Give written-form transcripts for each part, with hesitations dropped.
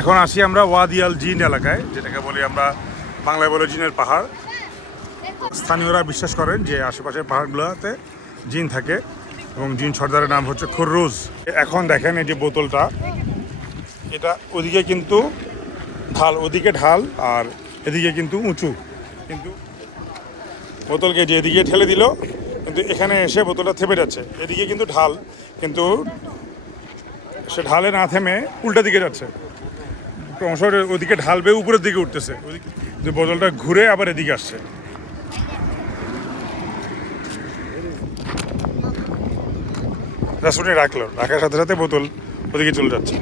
এখন আসি আমরা ওয়াদি আল জিন এলাকায়, যেটাকে বলি আমরা বাংলায় বলে জিনের পাহাড়। স্থানীয়রা বিশ্বাস করেন যে আশেপাশের পাহাড়গুলোতে জিন থাকে এবং জিন সর্দারের নাম হচ্ছে খুররুজ। এখন দেখেন এই যে বোতলটা, এটা ওদিকে কিন্তু ঢাল, ওদিকে ঢাল আর এদিকে কিন্তু উঁচু, কিন্তু বোতলকে যে এদিকে ঠেলে দিল কিন্তু এখানে এসে বোতলটা থেমে যাচ্ছে। এদিকে কিন্তু ঢাল, কিন্তু সে ঢালে না থেমে উল্টা দিকে যাচ্ছে, ক্রমশ ওদিকে ঢাল বেয়ে উপরের দিকে উঠতেছে, ওদিকে বোতলটা ঘুরে আবার এদিকে আসছে। শুনে রাখলো, রাখার সাথে সাথে বোতল ওদিকে চলে যাচ্ছে।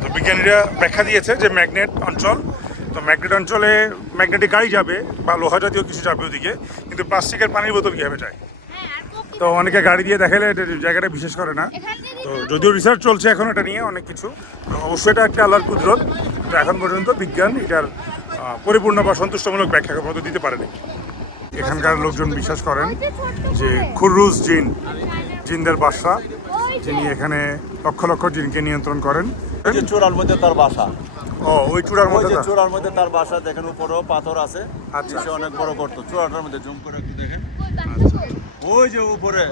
তো বিজ্ঞানীরা ব্যাখ্যা দিয়েছে যে ম্যাগনেট অঞ্চল, তো ম্যাগনেট অঞ্চলে ম্যাগনেটিক গাড়ি যাবে বা লোহা জাতীয় কিছু যাবে ওদিকে, কিন্তু প্লাস্টিকের পানির বোতল কীভাবে যায়? তো অনেকে গাড়ি দিয়ে দেখালে জায়গাটা বিশেষ করে না। তো যদিও রিসার্চ চলছে এখন এটা নিয়ে অনেক কিছু, অবশ্যই এটা একটা আল্লাহর কুদরত, তো এখন পর্যন্ত বিজ্ঞান এটার পরিপূর্ণ বা সন্তুষ্টমূলক ব্যাখ্যা মতো দিতে পারেনি। এখানকার লোকজন বিশ্বাস করেন যে খুররুজ জিন, জিনদের বাসা, যিনি এখানে লক্ষ লক্ষ জিনকে নিয়ন্ত্রণ করেন। চূড়ার মধ্যে তার বাসা। ও, ওই চূড়ার মধ্যে, চূড়ার মধ্যে তার বাসা। দেখেন উপরেও পাথর আছে। আচ্ছা, অনেক বড় গর্ত চূড়াটার মধ্যে, জুম করে একটু দেখেন। ওই যে উপরে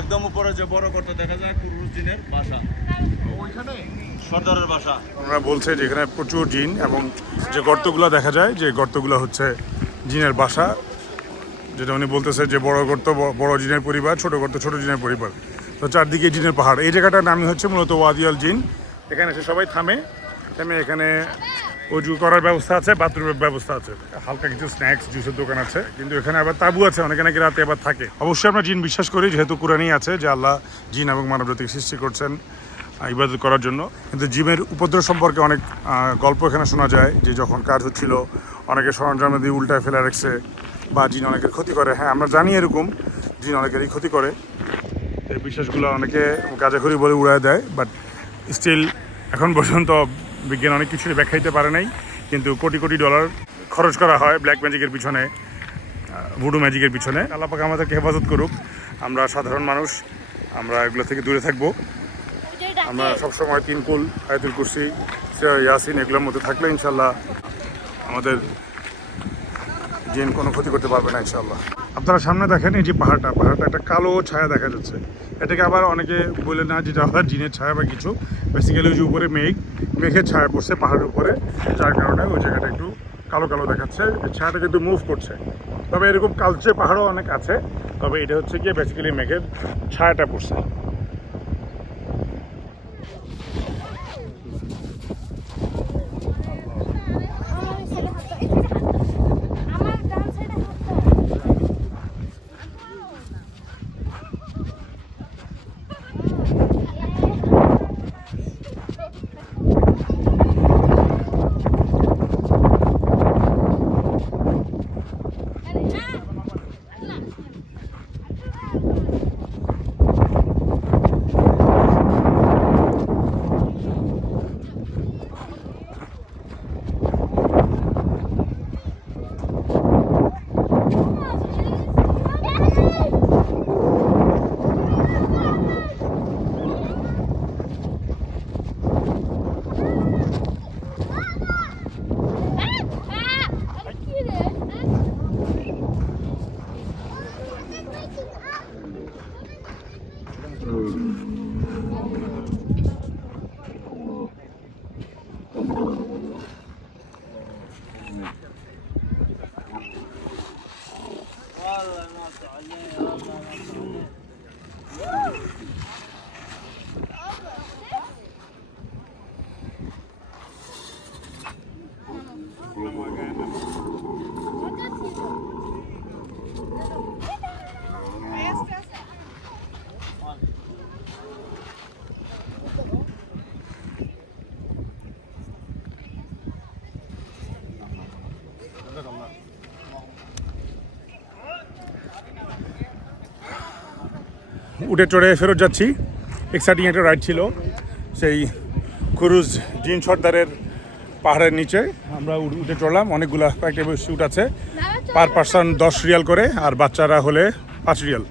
একদম উপরে যে বড় গর্ত দেখা যায়, খুররুজ জিনের বাসা, ওইখানে সর্দারের বাসা। আমরা বলছে যে এখানে প্রচুর জিন, এবং যে গর্তগুলো দেখা যায়, যে গর্তগুলো হচ্ছে জিনের বাসা, যেটা উনি বলতেছে যে বড় গর্ত বড় জিনের পরিবার, ছোট গর্ত ছোট জিনের পরিবার। তো চারদিকে জিনের পাহাড়। এই জায়গাটার নামই হচ্ছে মূলত ওয়াদি আল জিন। এখানে এসে সবাই থেমে এখানে অজু করার ব্যবস্থা আছে, বাথরুমের ব্যবস্থা আছে, হালকা কিছু স্ন্যাক্স জুসের দোকান আছে, কিন্তু এখানে আবার তাবু আছে, অনেকে নাকি রাতে আবার থাকে। অবশ্যই আমরা জিন বিশ্বাস করি, যেহেতু কোরআনেই আছে যে আল্লাহ জিন এবং মানবজাতিকে সৃষ্টি করছেন ইবাদত করার জন্য। কিন্তু জিনের উপদ্রব সম্পর্কে অনেক গল্প এখানে শোনা যায়, যে যখন কাজ হচ্ছিল অনেকে সরঞ্জাম দিয়ে উল্টায় ফেলে রাখছে, বা জিন অনেকের ক্ষতি করে। হ্যাঁ, আমরা জানি এরকম জিন অনেকেরই ক্ষতি করে, এই বিশ্বাসগুলো অনেকে গাঁজাখড়ি বলে উড়ায় দেয়। বাট স্টিল এখন পর্যন্ত বিজ্ঞান অনেক কিছুই ব্যাখ্যা দিতে পারে নাই, কিন্তু কোটি কোটি ডলার খরচ করা হয় ব্ল্যাক ম্যাজিকের পিছনে, ভুডু ম্যাজিকের পিছনে। আল্লাহ পাক আমাদেরকে হেফাজত করুক, আমরা সাধারণ মানুষ, আমরা এগুলো থেকে দূরে থাকবো। আমরা সবসময় 3 কুল, আয়াতুল কুরসি, সূরা ইয়াসিন এগুলোর মধ্যে থাকলে ইনশাল্লাহ আমাদের জিন কোনো ক্ষতি করতে পারবে না ইনশাল্লাহ। আপনারা সামনে দেখেন এই যে পাহাড়টা একটা কালো ছায়া দেখা যাচ্ছে। এটাকে আবার অনেকে বলে না যেটা আবার জিনের ছায়া বা কিছু, বেসিক্যালি ওই যে উপরে মেঘের ছায়া পড়ছে পাহাড়ের উপরে, যার কারণে ওই জায়গাটা একটু কালো কালো দেখাচ্ছে। ছায়াটা কিন্তু মুভ করছে, তবে এরকম কালচে পাহাড়ও অনেক আছে, তবে এটা হচ্ছে গিয়ে বেসিক্যালি মেঘের ছায়াটা পড়ছে। উঠে চড়ে ফেরত যাচ্ছি। এক্সাইটিং একটা রাইড ছিল, সেই খুররুজ জিন সর্দারের পাহাড়ের নিচে আমরা উঠে চড়লাম। অনেকগুলো কয়েকটা স্যুট আছে, পার পার্সন 10 রিয়াল করে, আর বাচ্চারা হলে 5 রিয়াল।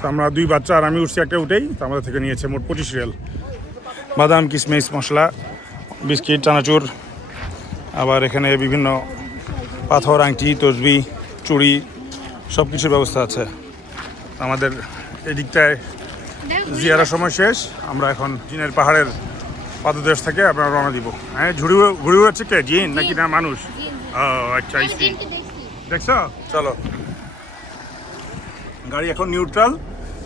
তো আমরা 2 বাচ্চা আর আমি উঠছি একটা উঠেই, তো আমাদের থেকে নিয়েছে মোট 25 রিয়াল। বাদাম, কিশমিশ, মশলা, বিস্কিট, চানাচুর, আবার এখানে বিভিন্ন পাথর, আংটি, তসবি, চুড়ি সব কিছুর ব্যবস্থা আছে। আমাদের এদিকটায় জিয়ারার সময় শেষ, আমরা এখন জিনের পাহাড়ের পাদদেশ থেকে আমরা রওনা দিব। হ্যাঁ, ঘুরে উড়াচ্ছে কে, জিন নাকি না মানুষ? ও আচ্ছা, দেখছো? চলো, গাড়ি এখন নিউট্রাল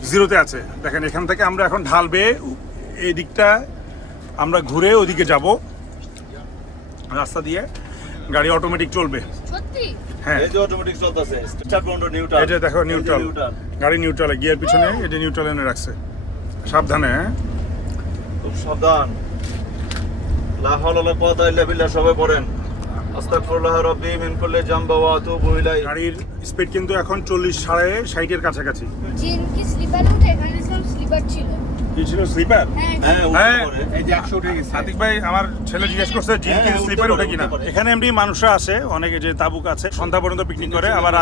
জিরোতে আছে। দেখেন এখান থেকে আমরা এখন ঢাল বেয়ে এই দিকটা আমরা ঘুরে ওদিকে যাব রাস্তা দিয়ে। গাড়ি অটোমেটিক চলবে। হ্যাঁ, এই যে অটোমেটিক চলতেছে, স্টার্ট বন্ধ নিউট্রাল। এটা দেখো নিউট্রাল, গাড়ি নিউট্রালে, গিয়ার পিছনে এটা নিউট্রাল এনে রাখছে। সাবধানে, হ্যাঁ খুব সাবধান। লা হাওলা ওয়ালা কুওয়াতা ইল্লা বিল্লাহ, সবাই পড়েন আস্তাগফিরুল্লাহ রাব্বি মিন কুল্লি জামবি ওয়া আতুবু ইলাইহি। গাড়ির স্পিড কিন্তু এখন 40-60 এর কাছাকাছি। জিন কি স্লিপারে উঠে? এখানে দেখলাম স্লিপার ছিল। কি ছিল, স্লিপার? হ্যাঁ, এই যে 100 উঠে গেছে। আতিক ভাই আমার ছেলে জিজ্ঞেস করছে জিন কি স্লিপার উঠে কিনা। এখানে এমনি মানুষরা আসে, অনেকে যে তাবুক আছে, সন্ধ্যা পর্যন্ত পিকনিক করে, আবার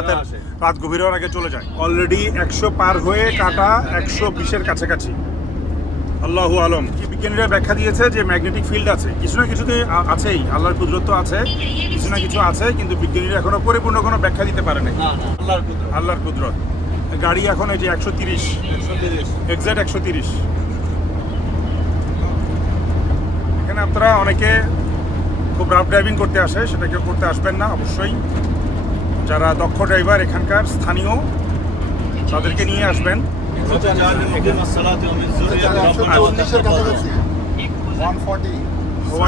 রাত গভীর হওয়ার আগে চলে যায়। অলরেডি 100 পার হয়ে কাটা 120-এর কাছাকাছি। আল্লাহু আলম। বিজ্ঞানীরা ব্যাখ্যা দিয়েছে যে ম্যাগনেটিক ফিল্ড আছে, কিছু না কিছুতে আছেই, আল্লাহর কুদরত তো আছে, কিছু না কিছু আছে, কিন্তু বিজ্ঞানীরা এখনো পরিপূর্ণ কোনো ব্যাখ্যা দিতে পারে নাই। আল্লাহর কুদরত। গাড়ি এখন এই যে 130 এক্সাক্ট 130। এখানে আপনারা অনেকে খুব রাফ ড্রাইভিং করতে আসে, সেটাকে করতে আসবেন না অবশ্যই। যারা দক্ষ ড্রাইভার এখানকার স্থানীয়, তাদেরকে নিয়ে আসবেন।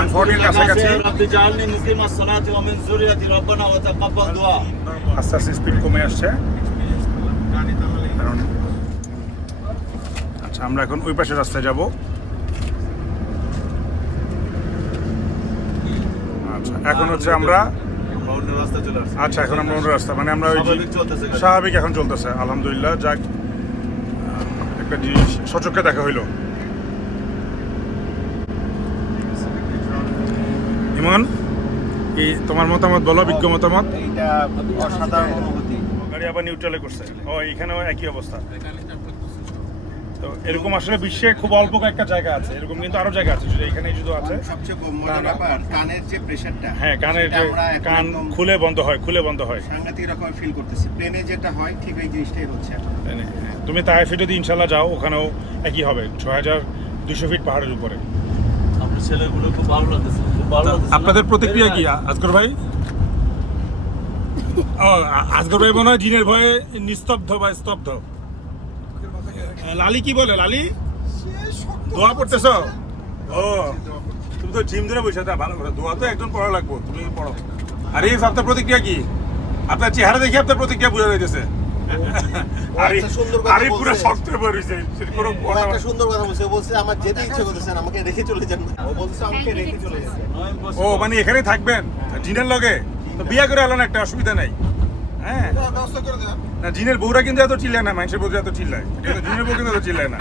140 এর কাছাকাছি। আস্তে আস্তে স্পিড কমে আসছে। আচ্ছা, আমরা এখন ওই পাশের রাস্তায় যাব। আচ্ছা, এখন হচ্ছে আমরা আচ্ছা এখন আমরা অন্য রাস্তা, মানে আমরা ওই স্বাভাবিক এখন চলতেছে। আলহামদুলিল্লাহ, যাক একটা জিনিস সচক্ষে দেখা হইলো। ইমন, কি তোমার মতামত বলো, বিজ্ঞ মতামত? এইটা অসাধারণ অনুভূতি। গাড়ি আবার নিউট্রালে করছে। ও, এখানেও একই অবস্থা। তো এরকম আসলে বিশ্বে খুব অল্প কয়েকটা জায়গা আছে, এরকম কিন্তু আরো জায়গা আছে, এখানে শুধু আছে। সবচেয়ে মজার ব্যাপার কানের যে প্রেসারটা, হ্যাঁ, কানের যে কান খুলে বন্ধ হয়, সাংঘাতিক রকম ফিল করতেছি। প্লেনে যেটা হয় ঠিক এই জিনিসটাই হচ্ছে। তুমি তাইফে যদি ইনশাল্লাহ যাও, ওখানেও একই হবে, 6200 ফিট পাহাড়ের উপরে। আপনার ছেলেগুলো খুব ভালো লাগতেছে, খুব ভালো লাগতেছে। আপনাদের প্রতিক্রিয়া কি আসগর ভাই? ও, আসগর ভাই মনে হয় জিনের ভয়ে নিস্তব্ধ বা স্তব্ধ। লালি কি বলে? লালি দোয়া পড়তেছ? ও, তুমি তো জিম ধরে বসে, ভালো করে দোয়া তো একজন পড়া লাগবো, তুমি পড়ো। আরে আপনার প্রতিক্রিয়া কি? আপনার চেহারা দেখে আপনার প্রতিক্রিয়া বোঝা যাইতেছে। আরে পুরো শক্ত হয়ে রয়েছে। একটা সুন্দর কথা বলছে, বলছে আমার যেতে ইচ্ছে করতেছেন, আমাকে রেখে চলে যান। ও বলছে আমাকে রেখে চলে যাচ্ছে। ও, মানে এখানেই থাকবেন জিনের লগে? তো বিয়ে করে আলো না, একটা অসুবিধা নাই। হ্যাঁ, না জিনের বউরা কিন্তু এত চিল্লায় না, মানুষের বউরা এত চিল্লায়, জিনের বউ কিন্তু এত চিল্লায় না।